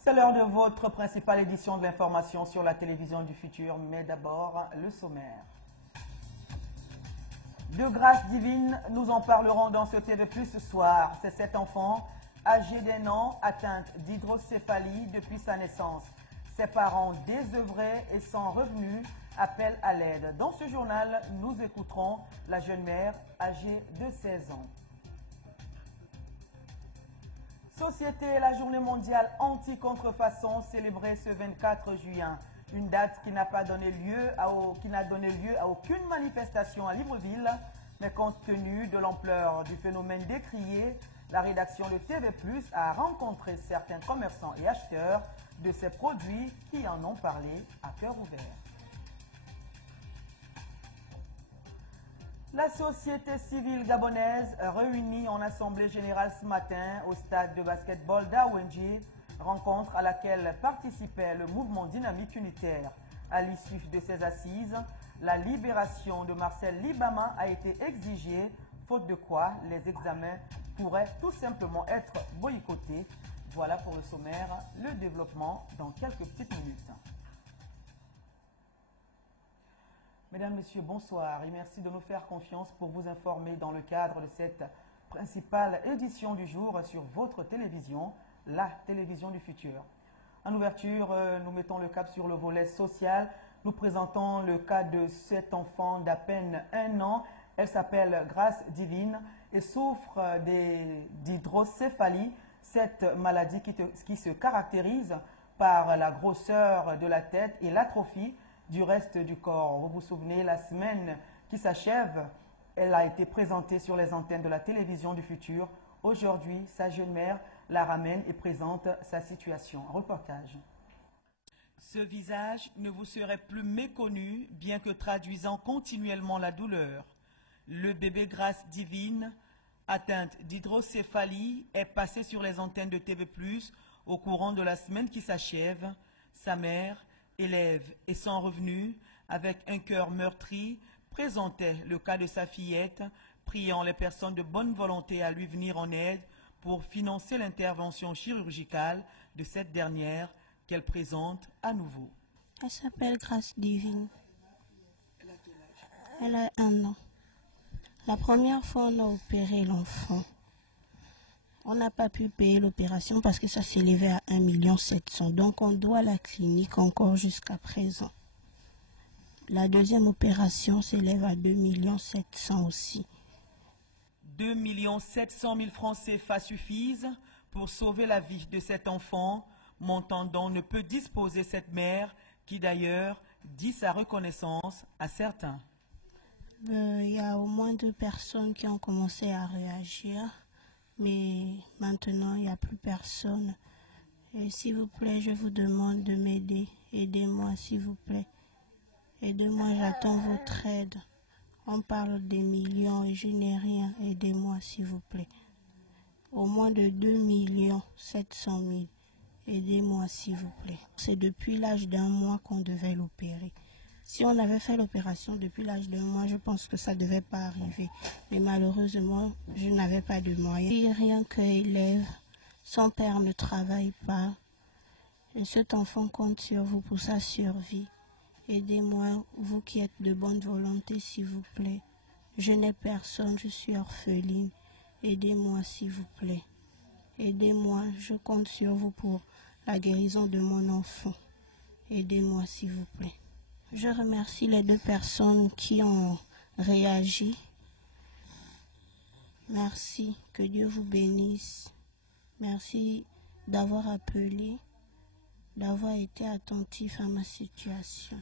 C'est l'heure de votre principale édition de l'information sur la télévision du futur, mais d'abord le sommaire. De grâce divine, nous en parlerons dans ce TV+ ce soir. C'est cet enfant, âgé d'1 an, atteinte d'hydrocéphalie depuis sa naissance. Ses parents désœuvrés et sans revenus appellent à l'aide. Dans ce journal, nous écouterons la jeune mère âgée de 16 ans. Société, la journée mondiale anti-contrefaçon célébrée ce 24 juin. Une date qui n'a donné lieu à aucune manifestation à Libreville, mais compte tenu de l'ampleur du phénomène décrié, la rédaction de TV+ a rencontré certains commerçants et acheteurs de ces produits qui en ont parlé à cœur ouvert. La société civile gabonaise, réunie en assemblée générale ce matin au stade de basketball d'Awenji, rencontre à laquelle participait le mouvement dynamique unitaire. À l'issue de ces assises, la libération de Marcel Libama a été exigée, faute de quoi les examens pourraient tout simplement être boycottés. Voilà pour le sommaire, le développement dans quelques petites minutes. Mesdames, Messieurs, bonsoir et merci de nous faire confiance pour vous informer dans le cadre de cette principale édition du jour sur votre télévision, la télévision du futur. En ouverture, nous mettons le cap sur le volet social. Nous présentons le cas de cet enfant d'à peine 1 an. Elle s'appelle Grâce Divine et souffre d'hydrocéphalie, cette maladie qui se caractérise par la grosseur de la tête et l'atrophie du reste du corps. Vous vous souvenez, la semaine qui s'achève, elle a été présentée sur les antennes de la télévision du futur. Aujourd'hui, sa jeune mère la ramène et présente sa situation. Reportage. Ce visage ne vous serait plus méconnu, bien que traduisant continuellement la douleur. Le bébé Grâce Divine, atteinte d'hydrocéphalie, est passé sur les antennes de TV+ au courant de la semaine qui s'achève. Sa mère, élève et sans revenu, avec un cœur meurtri, présentait le cas de sa fillette, priant les personnes de bonne volonté à lui venir en aide pour financer l'intervention chirurgicale de cette dernière qu'elle présente à nouveau. Elle s'appelle Grâce Divine. Elle a 1 an. La première fois, on a opéré l'enfant. On n'a pas pu payer l'opération parce que ça s'élevait à 1,7 million. Donc, on doit la clinique encore jusqu'à présent. La deuxième opération s'élève à 2,7 millions aussi. 2,7 millions francs CFA suffisent pour sauver la vie de cet enfant, montant dont ne peut disposer cette mère qui d'ailleurs dit sa reconnaissance à certains. Il y a au moins 2 personnes qui ont commencé à réagir. Mais maintenant, il n'y a plus personne. Et s'il vous plaît, je vous demande de m'aider. Aidez-moi, s'il vous plaît. Aidez-moi, j'attends votre aide. On parle des millions et je n'ai rien. Aidez-moi, s'il vous plaît. Au moins de 2,7 millions. Aidez-moi, s'il vous plaît. C'est depuis l'âge d'1 mois qu'on devait l'opérer. Si on avait fait l'opération depuis l'âge d'1 mois, je pense que ça ne devait pas arriver. Mais malheureusement, je n'avais pas de moyens. Rien qu'élève, son père ne travaille pas. Et cet enfant compte sur vous pour sa survie. Aidez-moi, vous qui êtes de bonne volonté, s'il vous plaît. Je n'ai personne, je suis orpheline. Aidez-moi, s'il vous plaît. Aidez-moi, je compte sur vous pour la guérison de mon enfant. Aidez-moi, s'il vous plaît. Je remercie les 2 personnes qui ont réagi. Merci, que Dieu vous bénisse. Merci d'avoir appelé, d'avoir été attentif à ma situation.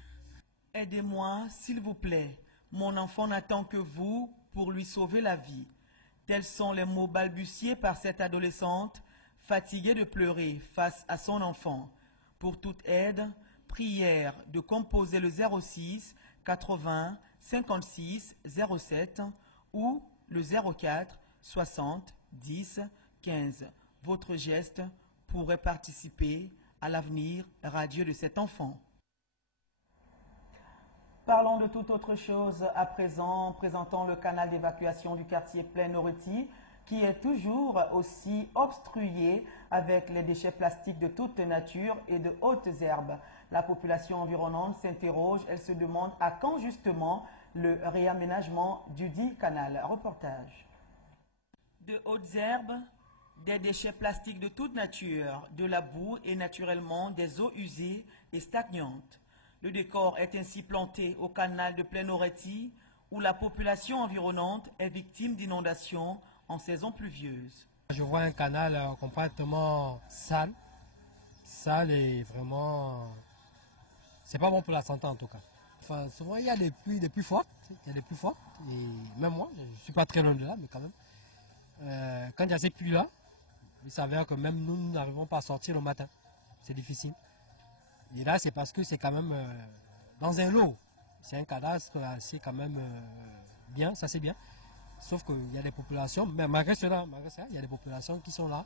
Aidez-moi, s'il vous plaît. Mon enfant n'attend que vous pour lui sauver la vie. Tels sont les mots balbutiés par cette adolescente, fatiguée de pleurer face à son enfant. Pour toute aide, prière de composer le 06 80 56 07 ou le 04 60 10 15. Votre geste pourrait participer à l'avenir radieux de cet enfant. Parlons de toute autre chose à présent, présentant le canal d'évacuation du quartier Plaine-Oreti, qui est toujours aussi obstrué avec les déchets plastiques de toute nature et de hautes herbes. La population environnante s'interroge, elle se demande à quand justement le réaménagement du dit canal. Reportage. De hautes herbes, des déchets plastiques de toute nature, de la boue et naturellement des eaux usées et stagnantes. Le décor est ainsi planté au canal de Plaine-Oreti, où la population environnante est victime d'inondations en saison pluvieuse. Je vois un canal complètement sale et vraiment, c'est pas bon pour la santé en tout cas. Enfin, souvent il y a des pluies fortes, et même moi, je ne suis pas très loin de là, mais quand même, quand il y a ces pluies-là, il s'avère que même nous n'arrivons pas à sortir le matin, c'est difficile. Et là, c'est parce que c'est quand même dans un lot. C'est un cadastre assez quand même bien, ça c'est bien. Sauf qu'il y a des populations, mais malgré cela, il y a des populations qui sont là,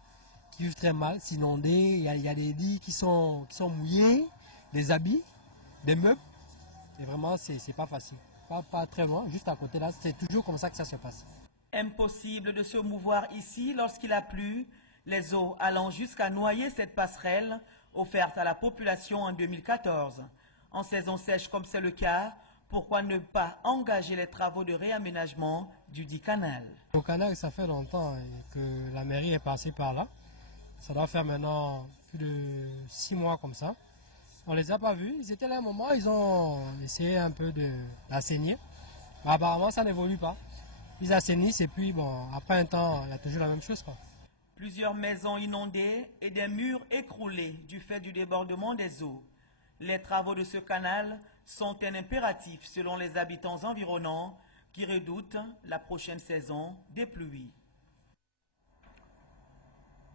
qui vivent très mal, s'inonder. Il y a des lits qui sont mouillés, des habits, des meubles. Et vraiment, c'est pas facile. Pas très loin, juste à côté là, c'est toujours comme ça que ça se passe. Impossible de se mouvoir ici lorsqu'il a plu, les eaux allant jusqu'à noyer cette passerelle offerte à la population en 2014. En saison sèche comme c'est le cas, pourquoi ne pas engager les travaux de réaménagement du dit canal? Le canal, ça fait longtemps que la mairie est passée par là. Ça doit faire maintenant plus de 6 mois comme ça. On ne les a pas vus. Ils étaient là un moment, ils ont essayé un peu d'assainir. Mais apparemment, ça n'évolue pas. Ils assainissent et puis, bon, après un temps, il y a toujours la même chose, quoi. Plusieurs maisons inondées et des murs écroulés du fait du débordement des eaux. Les travaux de ce canal sont un impératif selon les habitants environnants qui redoutent la prochaine saison des pluies.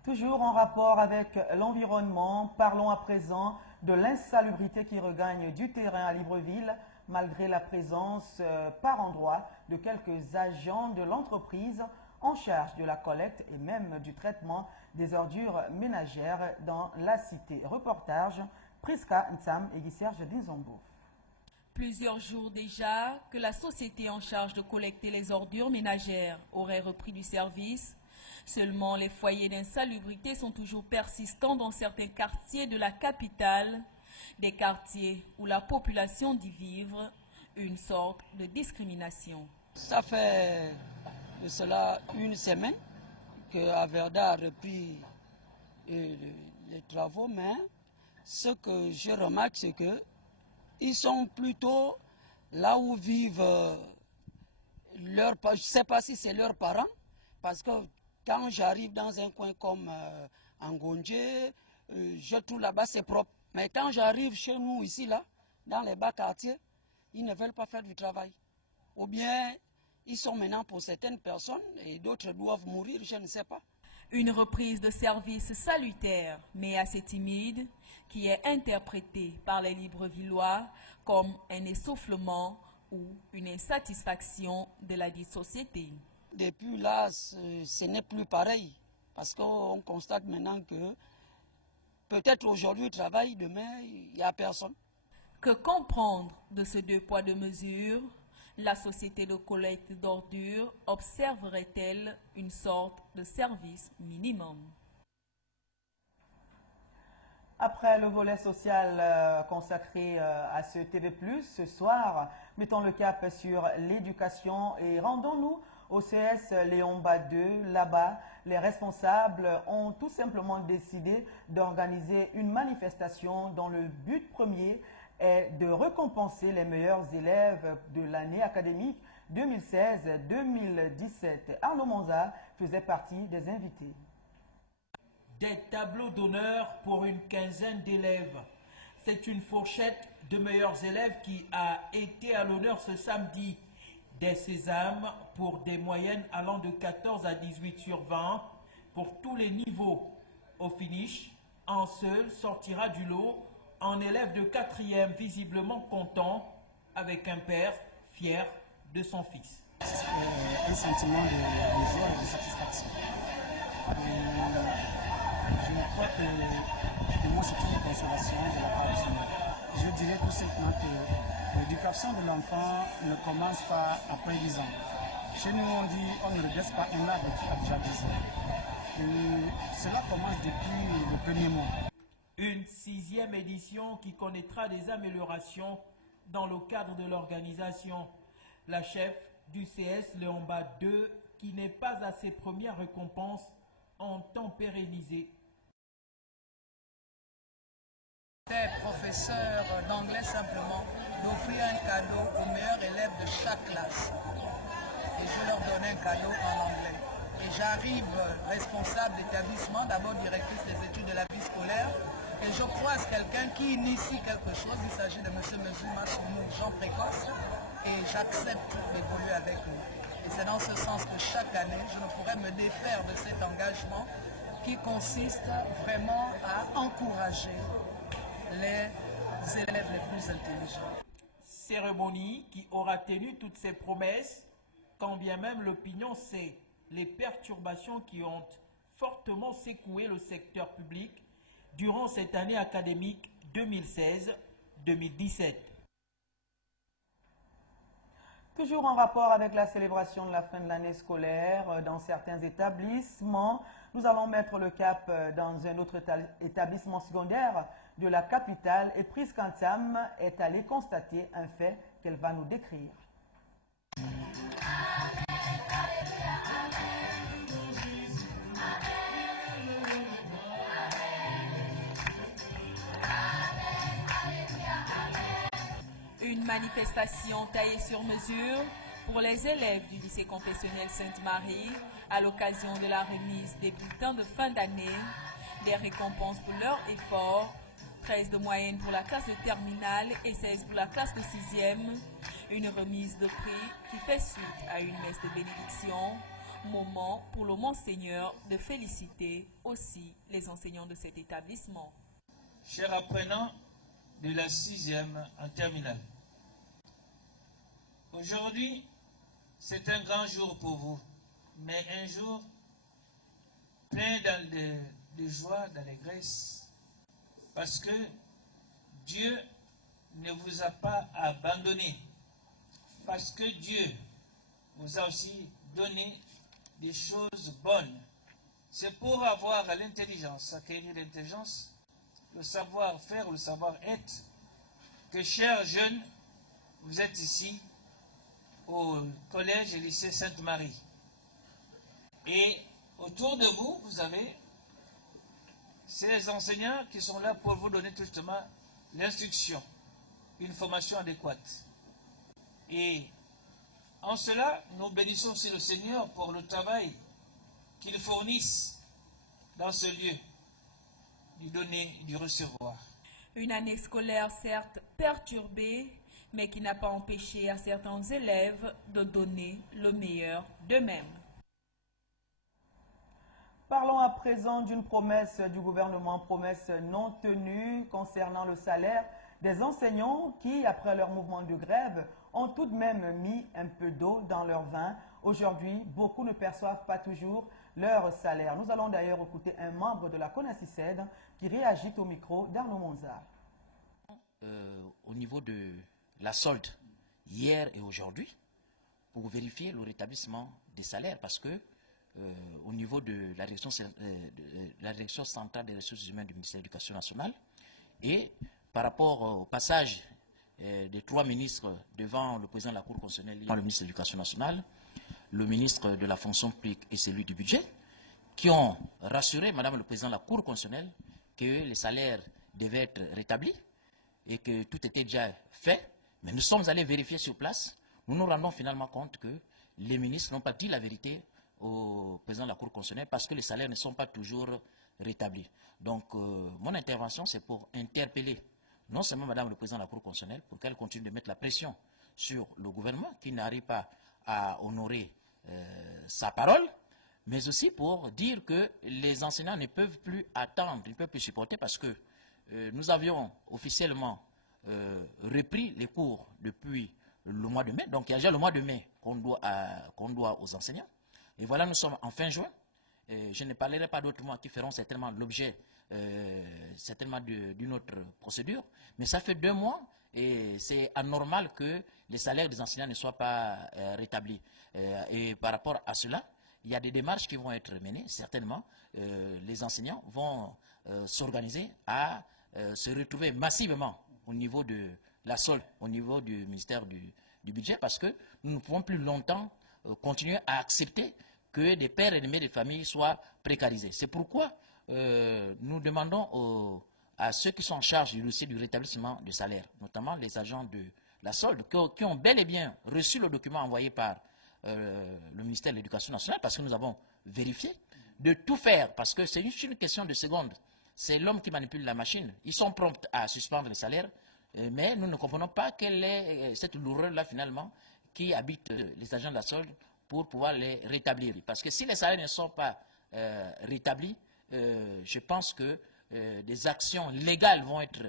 Toujours en rapport avec l'environnement, parlons à présent de l'insalubrité qui regagne du terrain à Libreville malgré la présence par endroits de quelques agents de l'entreprise en charge de la collecte et même du traitement des ordures ménagères dans la cité. Reportage Priska Ntsam et Serge Dizombo. Plusieurs jours déjà que la société en charge de collecter les ordures ménagères aurait repris du service. Seulement, les foyers d'insalubrité sont toujours persistants dans certains quartiers de la capitale, des quartiers où la population dit vivre une sorte de discrimination. Ça fait de cela une semaine que Averda a repris les travaux, mais ce que je remarque, c'est que ils sont plutôt là où vivent leurs parents. Je ne sais pas si c'est leurs parents, parce que quand j'arrive dans un coin comme Angondje, je trouve là-bas c'est propre. Mais quand j'arrive chez nous, ici, là, dans les bas quartiers, ils ne veulent pas faire du travail. Ou bien, ils sont maintenant pour certaines personnes et d'autres doivent mourir, je ne sais pas. Une reprise de service salutaire, mais assez timide, qui est interprétée par les Librevillois comme un essoufflement ou une insatisfaction de la dite société. Depuis là, ce n'est plus pareil, parce qu'on constate maintenant que peut-être aujourd'hui il travaille, demain il n'y a personne. Que comprendre de ce 2 poids 2 mesures? La société de collecte d'ordures observerait-elle une sorte de service minimum? Après le volet social consacré à ce TV+, ce soir, mettons le cap sur l'éducation et rendons-nous au CS Léon Badeux. Là-bas, les responsables ont tout simplement décidé d'organiser une manifestation dont le but premier est de récompenser les meilleurs élèves de l'année académique 2016-2017. Arnaud Monza faisait partie des invités. Des tableaux d'honneur pour une quinzaine d'élèves. C'est une fourchette de meilleurs élèves qui a été à l'honneur ce samedi. Des sésames pour des moyennes allant de 14 à 18 sur 20 pour tous les niveaux. Au finish, un seul sortira du lot, un élève de 4e visiblement content, avec un père fier de son fils. Un sentiment de joie et de satisfaction. Je crois que pour moi c'est une consolation de la part du Seigneur. Je dirais tout simplement que l'éducation de l'enfant ne commence pas après 10 ans. Chez nous on dit on ne redresse pas un arbre qui a déjà 10 ans. Et cela commence depuis le premier mois. Une 6e édition qui connaîtra des améliorations dans le cadre de l'organisation. La chef du CS Léomba 2, qui n'est pas à ses premières récompenses, entend pérenniser. Professeur d'anglais simplement, d'offrir un cadeau aux meilleurs élèves de chaque classe. Et je leur donne un cadeau en anglais. Et j'arrive responsable d'établissement, d'abord directrice des études de la vie scolaire, et je croise quelqu'un qui initie quelque chose. Il s'agit de M. Mezuma Soumou, Jean Précoce, et j'accepte d'évoluer avec lui. Et c'est dans ce sens que chaque année, je ne pourrais me défaire de cet engagement qui consiste vraiment à encourager les élèves les plus intelligents. Cérémonie qui aura tenu toutes ses promesses, quand bien même l'opinion sait les perturbations qui ont fortement secoué le secteur public durant cette année académique 2016-2017. Toujours en rapport avec la célébration de la fin de l'année scolaire, dans certains établissements, nous allons mettre le cap dans un autre établissement secondaire de la capitale et Prise Kantam est allée constater un fait qu'elle va nous décrire. Une manifestation taillée sur mesure pour les élèves du lycée confessionnel Sainte-Marie à l'occasion de la remise des bulletins de fin d'année, des récompenses pour leur effort, 13 de moyenne pour la classe de terminale et 16 pour la classe de 6e, une remise de prix qui fait suite à une messe de bénédiction, moment pour le Monseigneur de féliciter aussi les enseignants de cet établissement. Chers apprenants de la 6e en terminale, aujourd'hui, c'est un grand jour pour vous, mais un jour plein de joie, d'allégresse, parce que Dieu ne vous a pas abandonné, parce que Dieu vous a aussi donné des choses bonnes. C'est pour avoir l'intelligence, acquérir l'intelligence, le savoir-faire, le savoir-être, que chers jeunes, vous êtes ici au collège et lycée Sainte-Marie. Et autour de vous, vous avez ces enseignants qui sont là pour vous donner justement l'instruction, une formation adéquate. Et en cela, nous bénissons aussi le Seigneur pour le travail qu'il fournisse dans ce lieu, du donner, du recevoir. Une année scolaire certes perturbée, mais qui n'a pas empêché à certains élèves de donner le meilleur d'eux-mêmes. Parlons à présent d'une promesse du gouvernement, promesse non tenue concernant le salaire des enseignants qui, après leur mouvement de grève, ont tout de même mis un peu d'eau dans leur vin. Aujourd'hui, beaucoup ne perçoivent pas toujours leur salaire. Nous allons d'ailleurs écouter un membre de la CONACYCED qui réagit au micro d'Arnaud Monza. Au niveau de la solde, hier et aujourd'hui, pour vérifier le rétablissement des salaires, parce que au niveau de la direction centrale des ressources humaines du ministère de l'Éducation nationale, et par rapport au passage des 3 ministres devant le président de la Cour constitutionnelle, le ministre de l'Éducation nationale, le ministre de la fonction publique et celui du budget, qui ont rassuré Madame le président de la Cour constitutionnelle que les salaires devaient être rétablis et que tout était déjà fait. Mais nous sommes allés vérifier sur place. Nous nous rendons finalement compte que les ministres n'ont pas dit la vérité au président de la Cour constitutionnelle parce que les salaires ne sont pas toujours rétablis. Donc, mon intervention, c'est pour interpeller non seulement Madame le président de la Cour constitutionnelle pour qu'elle continue de mettre la pression sur le gouvernement qui n'arrive pas à honorer sa parole, mais aussi pour dire que les enseignants ne peuvent plus attendre, ils ne peuvent plus supporter parce que nous avions officiellement repris les cours depuis le mois de mai. Donc il y a déjà le mois de mai qu'on doit aux enseignants. Et voilà, nous sommes en fin juin. Je ne parlerai pas d'autres mois qui feront certainement l'objet d'une autre procédure. Mais ça fait 2 mois et c'est anormal que les salaires des enseignants ne soient pas rétablis. Et par rapport à cela, il y a des démarches qui vont être menées, certainement. Les enseignants vont s'organiser à se retrouver massivement au niveau de la solde, au niveau du ministère du budget, parce que nous ne pouvons plus longtemps continuer à accepter que des pères et des mères de famille soient précarisés. C'est pourquoi nous demandons à ceux qui sont en charge du dossier du rétablissement du salaire, notamment les agents de la solde, qui ont bel et bien reçu le document envoyé par le ministère de l'Éducation nationale, parce que nous avons vérifié, de tout faire, parce que c'est juste une question de secondes. C'est l'homme qui manipule la machine. Ils sont prompts à suspendre le salaire, mais nous ne comprenons pas quelle est cette lourdeur-là, finalement, qui habite les agents de la solde pour pouvoir les rétablir. Parce que si les salaires ne sont pas rétablis, je pense que des actions légales vont être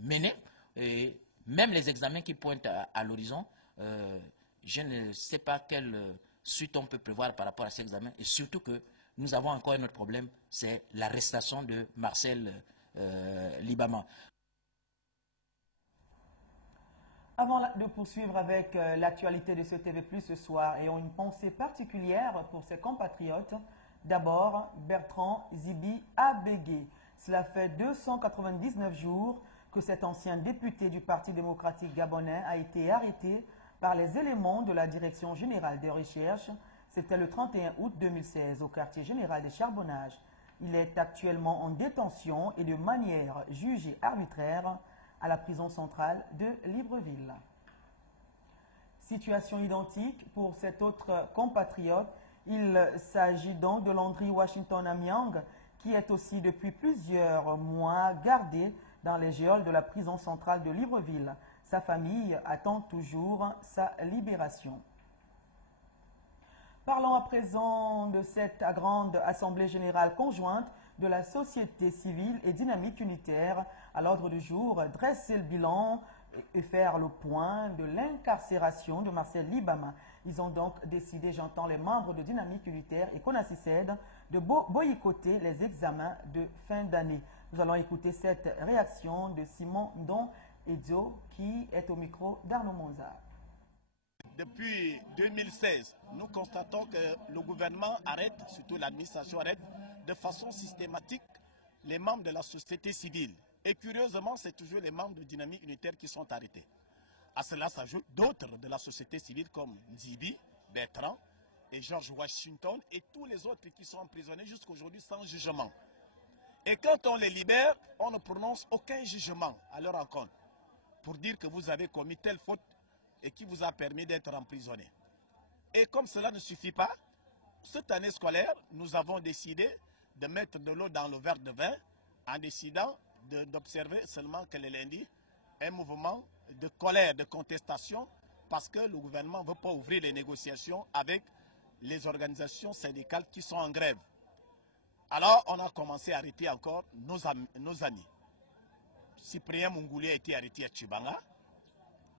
menées, et même les examens qui pointent à l'horizon, je ne sais pas quelle suite on peut prévoir par rapport à ces examens, et surtout que nous avons encore un autre problème, c'est l'arrestation de Marcel Libama. Avant de poursuivre avec l'actualité de ce TV+, ce soir, ayons une pensée particulière pour ses compatriotes. D'abord, Bertrand Zibi Abégué. Cela fait 299 jours que cet ancien député du Parti démocratique gabonais a été arrêté par les éléments de la Direction générale des recherches. C'était le 31 août 2016 au quartier général des Charbonnages. Il est actuellement en détention et de manière jugée arbitraire à la prison centrale de Libreville. Situation identique pour cet autre compatriote. Il s'agit donc de Landry Washington Amiang, qui est aussi depuis plusieurs mois gardé dans les geôles de la prison centrale de Libreville. Sa famille attend toujours sa libération. Parlons à présent de cette grande assemblée générale conjointe de la société civile et dynamique unitaire. À l'ordre du jour, dresser le bilan et faire le point de l'incarcération de Marcel Libama. Ils ont donc décidé, j'entends les membres de Dynamique Unitaire et CONACICED, de boycotter les examens de fin d'année. Nous allons écouter cette réaction de Simon Don Edzo, qui est au micro d'Arnaud Monza. Depuis 2016, nous constatons que le gouvernement arrête, surtout l'administration arrête, de façon systématique les membres de la société civile. Et curieusement, c'est toujours les membres de Dynamique Unitaire qui sont arrêtés. À cela s'ajoutent d'autres de la société civile comme Zibi, Bertrand et George Washington et tous les autres qui sont emprisonnés jusqu'à aujourd'hui sans jugement. Et quand on les libère, on ne prononce aucun jugement à leur encontre pour dire que vous avez commis telle faute et qui vous a permis d'être emprisonné. Et comme cela ne suffit pas, cette année scolaire, nous avons décidé de mettre de l'eau dans le verre de vin en décidant d'observer seulement que le lundi, un mouvement de colère, de contestation, parce que le gouvernement ne veut pas ouvrir les négociations avec les organisations syndicales qui sont en grève. Alors, on a commencé à arrêter encore nos amis. Cyprien Mungouli a été arrêté à Tchibanga.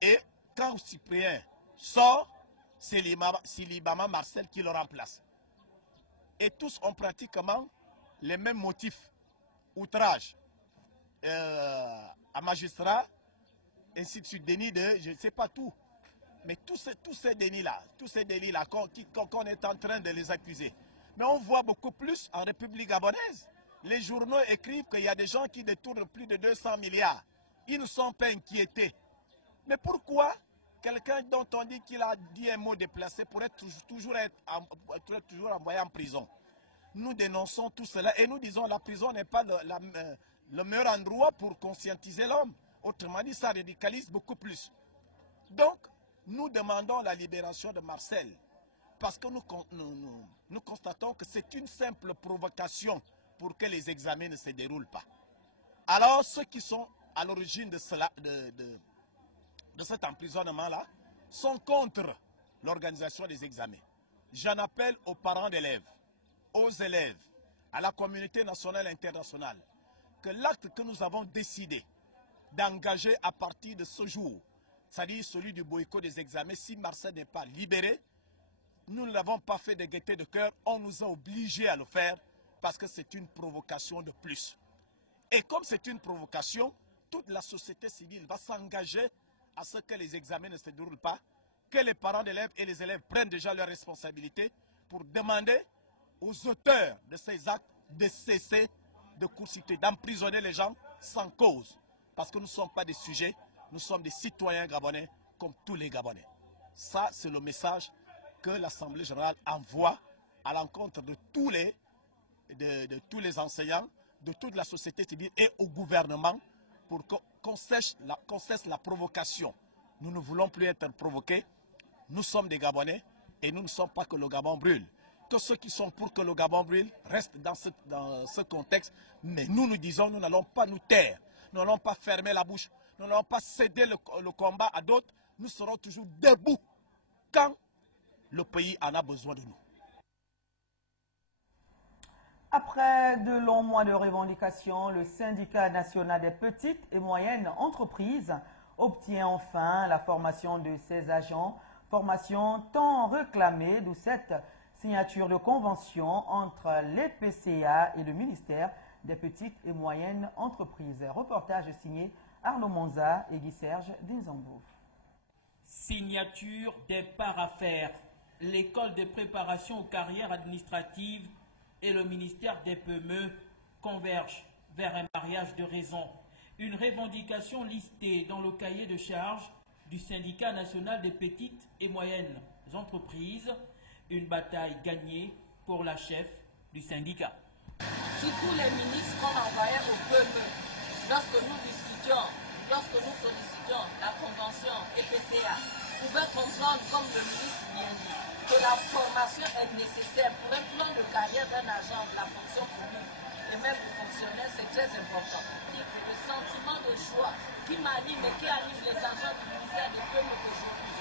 Et quand Cyprien sort, c'est Libama Marcel qui le remplace. Et tous ont pratiquement les mêmes motifs. Outrage à magistrat, ainsi de suite, déni de, je ne sais pas tout. Mais tous ces délits-là qu'on est en train de les accuser. Mais on voit beaucoup plus en République gabonaise. Les journaux écrivent qu'il y a des gens qui détournent plus de 200 milliards. Ils ne sont pas inquiétés. Mais pourquoi quelqu'un dont on dit qu'il a dit un mot déplacé pourrait toujours envoyé en prison? Nous dénonçons tout cela et nous disons que la prison n'est pas le meilleur endroit pour conscientiser l'homme. Autrement dit, ça radicalise beaucoup plus. Donc, nous demandons la libération de Marcel parce que nous constatons que c'est une simple provocation pour que les examens ne se déroulent pas. Alors, ceux qui sont à l'origine de cet emprisonnement-là sont contre l'organisation des examens. J'en appelle aux parents d'élèves, aux élèves, à la communauté nationale et internationale, que l'acte que nous avons décidé d'engager à partir de ce jour c'est-à-dire celui du boycott des examens, si Marseille n'est pas libéré, nous ne l'avons pas fait de gaieté de cœur, on nous a obligés à le faire parce que c'est une provocation de plus. Et comme c'est une provocation, toute la société civile va s'engager à ce que les examens ne se déroulent pas, que les parents d'élèves et les élèves prennent déjà leurs responsabilités pour demander aux auteurs de ces actes de cesser de court-circuiter, d'emprisonner les gens sans cause. Parce que nous ne sommes pas des sujets, nous sommes des citoyens gabonais comme tous les Gabonais. Ça, c'est le message que l'Assemblée générale envoie à l'encontre de tous les enseignants, de toute la société civile et au gouvernement pour qu'on cesse la provocation. Nous ne voulons plus être provoqués. Nous sommes des Gabonais et nous ne sommes pas que le Gabon brûle. Que ceux qui sont pour que le Gabon brûle restent dans ce contexte. Mais nous disons, nous n'allons pas nous taire. Nous n'allons pas fermer la bouche. Nous n'allons pas céder le combat à d'autres. Nous serons toujours debout quand le pays en a besoin de nous. Après de longs mois de revendications, le syndicat national des petites et moyennes entreprises obtient enfin la formation de ses agents, formation tant réclamée, d'où cette signature de convention entre les PCA et le ministère des petites et moyennes entreprises. Reportage signé Arnaud Monza et Guy-Serge Dinzambo. Signature des parts-affaires. L'école de préparation aux carrières administratives et le ministère des PME convergent vers un mariage de raison. Une revendication listée dans le cahier de charges du syndicat national des petites et moyennes entreprises. Une bataille gagnée pour la chef du syndicat. Surtout les ministres qu'on envoyait au PME, lorsque nous discutions, lorsque nous sollicitions la convention EPCA, pouvaient comprendre, comme le ministre vient dit, que la formation est nécessaire pour un plan de carrière d'un agent de la fonction publique et même du fonctionnaire, c'est très important. Le sentiment de joie qui m'anime et qui anime les agents du ministère des PME aujourd'hui,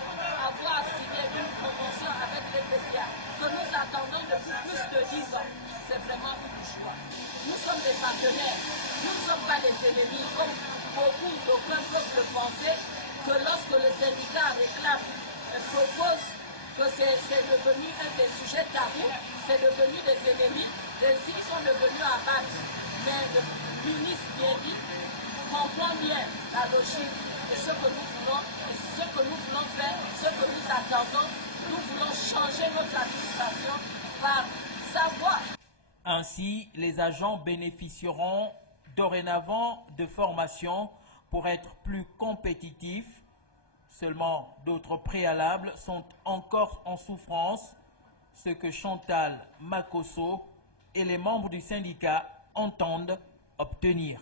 avoir signé une convention avec l'EPCA que nous attendons depuis plus de 10 ans, c'est vraiment une joie. Nous sommes des partenaires, nous ne sommes pas des ennemis, comme beaucoup d'aucuns peuvent le penser, que lorsque le syndicat réclame et propose que c'est devenu un des sujets tabous, c'est devenu des ennemis, les signes sont devenus à battre. Mais le ministre bien dit comprend bien la logique de ce que nous voulons, et ce que nous voulons faire, ce que nous attendons. Nous voulons changer notre administration par sa voie. Ainsi, les agents bénéficieront dorénavant de formations pour être plus compétitifs. Seulement, d'autres préalables sont encore en souffrance, ce que Chantal Makosso et les membres du syndicat entendent obtenir.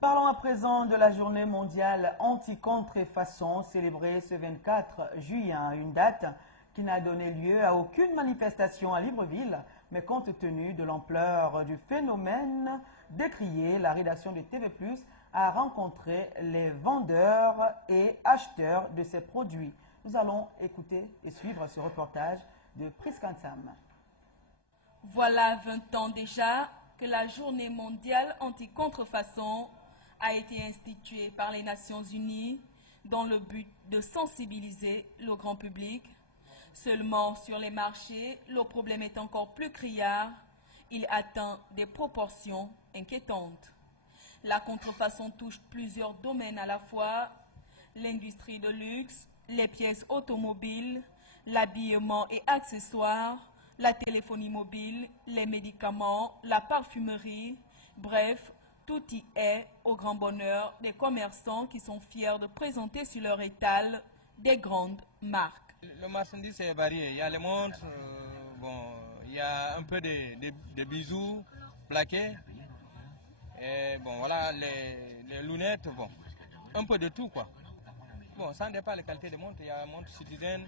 Parlons à présent de la journée mondiale anti-contrefaçon célébrée ce 24 juillet, une date qui n'a donné lieu à aucune manifestation à Libreville, mais compte tenu de l'ampleur du phénomène décrié, la rédaction de TV+, a rencontré les vendeurs et acheteurs de ces produits. Nous allons écouter et suivre ce reportage de Priskansam. Voilà 20 ans déjà que la journée mondiale anti-contrefaçon a été instituée par les Nations Unies dans le but de sensibiliser le grand public. Seulement sur les marchés, le problème est encore plus criard. Il atteint des proportions inquiétantes. La contrefaçon touche plusieurs domaines à la fois, l'industrie de luxe, les pièces automobiles, l'habillement et accessoires, la téléphonie mobile, les médicaments, la parfumerie, bref, tout y est au grand bonheur des commerçants qui sont fiers de présenter sur leur étal des grandes marques. Le marchandise est varié, il y a les montres, il y a un peu de bijoux plaqués, et bon voilà, les lunettes, un peu de tout quoi. Bon, ça dépend des qualités de montres, il y a montre Citizen,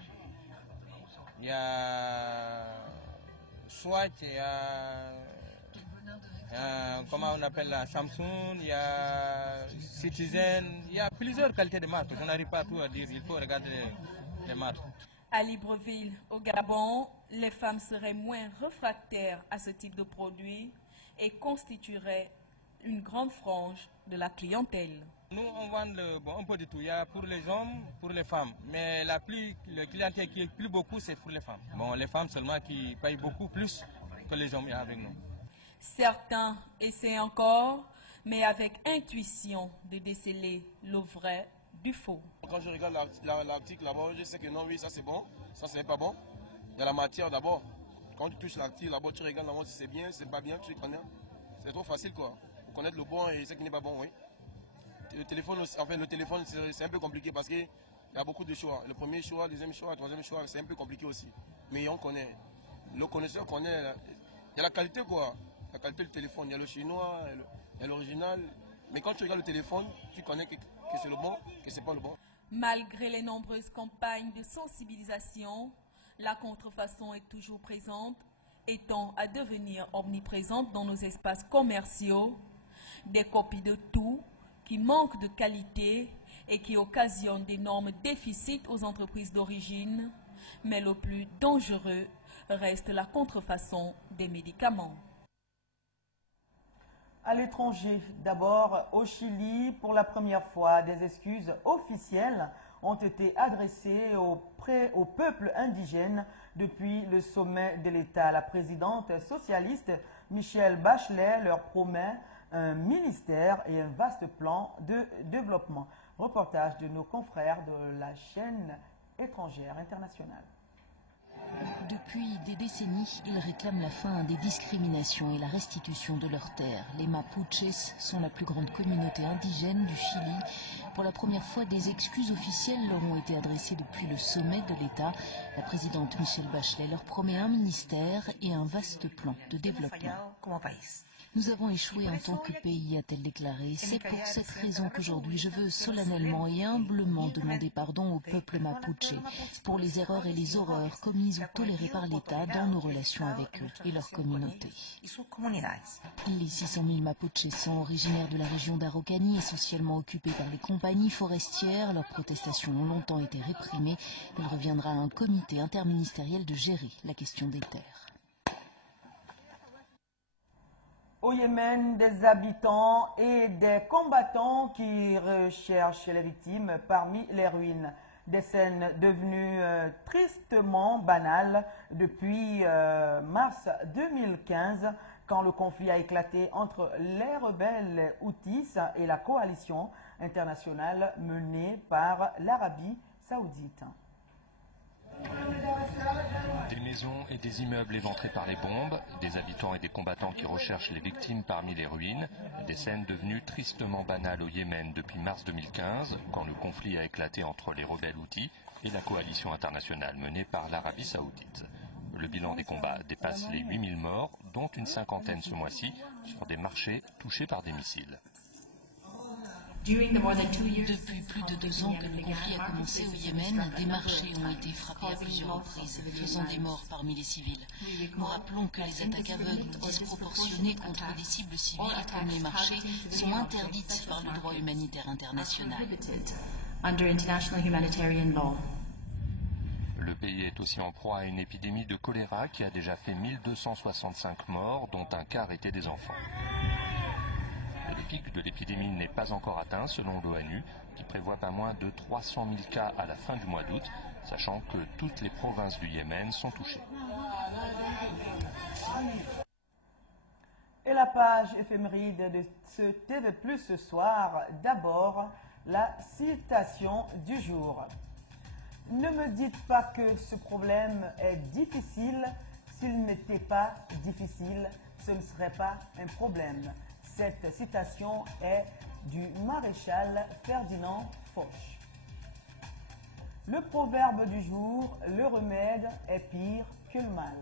il y a Swatch, il y a comment on appelle la Samsung, il y a Citizen, il y a plusieurs qualités de marques, je n'arrive pas à tout à dire, il faut regarder les marques. À Libreville, au Gabon, les femmes seraient moins réfractaires à ce type de produit et constitueraient une grande frange de la clientèle. Nous, on vend un peu de tout. Il y a pour les hommes, pour les femmes. Mais le clientèle qui est plus beaucoup, c'est pour les femmes. Bon, les femmes seulement qui payent beaucoup plus que les hommes avec nous. Certains essaient encore, mais avec intuition, de déceler le vrai du faux. Quand je regarde l'article là-bas, je sais que non, oui, ça c'est bon, ça c'est pas bon. Il y a la matière d'abord. Quand tu touches l'article là-bas, tu regardes là-bas si c'est bien, c'est pas bien, tu connais. C'est trop facile quoi. Pour connaître le bon et ce qui n'est pas bon, oui. Le téléphone, c'est un peu compliqué parce qu'il y a beaucoup de choix. Le premier choix, le deuxième choix, le troisième choix, c'est un peu compliqué aussi. Mais on connaît. Le connaisseur connaît. Il y a la qualité quoi. La qualité du téléphone. Il y a le chinois, il y a l'original. Mais quand tu regardes le téléphone, tu connais que c'est le bon, que c'est pas le bon. Malgré les nombreuses campagnes de sensibilisation, la contrefaçon est toujours présente, étant à devenir omniprésente dans nos espaces commerciaux. Des copies de tout qui manquent de qualité et qui occasionnent d'énormes déficits aux entreprises d'origine. Mais le plus dangereux reste la contrefaçon des médicaments. À l'étranger, d'abord au Chili, pour la première fois, des excuses officielles ont été adressées au peuple indigène depuis le sommet de l'État. La présidente socialiste Michelle Bachelet leur promet un ministère et un vaste plan de développement. Reportage de nos confrères de la chaîne étrangère internationale. Depuis des décennies, ils réclament la fin des discriminations et la restitution de leurs terres. Les Mapuches sont la plus grande communauté indigène du Chili. Pour la première fois, des excuses officielles leur ont été adressées depuis le sommet de l'État. La présidente Michelle Bachelet leur promet un ministère et un vaste plan de développement. Nous avons échoué en tant que pays, a-t-elle déclaré. C'est pour cette raison qu'aujourd'hui je veux solennellement et humblement demander pardon au peuple mapuche pour les erreurs et les horreurs commises ou tolérées par l'État dans nos relations avec eux et leur communauté. Les 600 000 mapuches sont originaires de la région d'Araucanie, essentiellement occupés par les compagnies forestières. Leurs protestations ont longtemps été réprimées. Il reviendra à un comité interministériel de gérer la question des terres. Au Yémen, des habitants et des combattants qui recherchent les victimes parmi les ruines. Des scènes devenues tristement banales depuis mars 2015, quand le conflit a éclaté entre les rebelles Houthis et la coalition internationale menée par l'Arabie saoudite. Des maisons et des immeubles éventrés par les bombes, des habitants et des combattants qui recherchent les victimes parmi les ruines, des scènes devenues tristement banales au Yémen depuis mars 2015, quand le conflit a éclaté entre les rebelles Houthis et la coalition internationale menée par l'Arabie saoudite. Le bilan des combats dépasse les 8000 morts, dont une cinquantaine ce mois-ci, sur des marchés touchés par des missiles. Depuis plus de 2 ans que le conflit a commencé au Yémen, des marchés ont été frappés à plusieurs reprises, faisant des morts parmi les civils. Nous rappelons que les attaques aveugles disproportionnées contre des cibles civiles comme les marchés sont interdites par le droit humanitaire international. Le pays est aussi en proie à une épidémie de choléra qui a déjà fait 1265 morts, dont un quart étaient des enfants. Le pic de l'épidémie n'est pas encore atteint selon l'ONU, qui prévoit pas moins de 300 000 cas à la fin du mois d'août, sachant que toutes les provinces du Yémen sont touchées. Et la page éphéméride de ce TV+ ce soir, d'abord la citation du jour. Ne me dites pas que ce problème est difficile. S'il n'était pas difficile, ce ne serait pas un problème. Cette citation est du maréchal Ferdinand Foch. Le proverbe du jour, le remède est pire que le mal.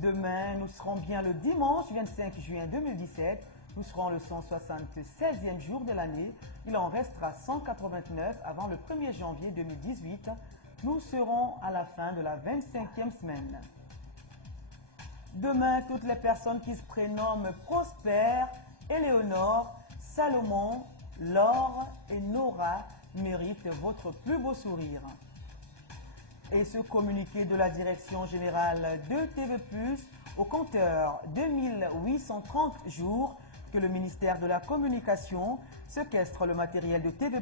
Demain, nous serons bien le dimanche 25 juin 2017. Nous serons le 176e jour de l'année. Il en restera 189 avant le 1er janvier 2018. Nous serons à la fin de la 25e semaine. Demain, toutes les personnes qui se prénomment Prosper, Éléonore, Salomon, Laure et Nora méritent votre plus beau sourire. Et ce communiqué de la Direction Générale de TV+, au compteur 2830 jours, que le ministère de la Communication séquestre le matériel de TV+.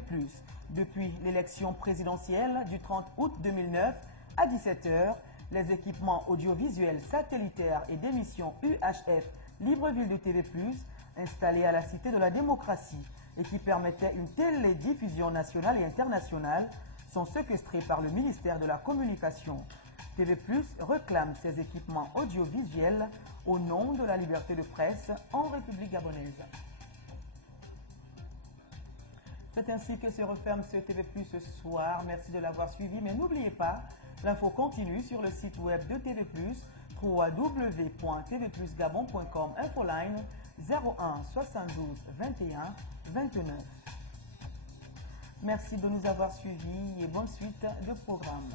Depuis l'élection présidentielle du 30 août 2009 à 17h, les équipements audiovisuels satellitaires et d'émissions UHF Libreville de TV+, installés à la Cité de la Démocratie et qui permettaient une télédiffusion nationale et internationale, sont séquestrés par le ministère de la Communication. TV+ réclame ces équipements audiovisuels au nom de la liberté de presse en République gabonaise. C'est ainsi que se referme ce TV+ ce soir. Merci de l'avoir suivi, mais n'oubliez pas, l'info continue sur le site web de TV+, www.tvplusgabon.com, infoline 01 72 21 29. Merci de nous avoir suivis et bonne suite de programme.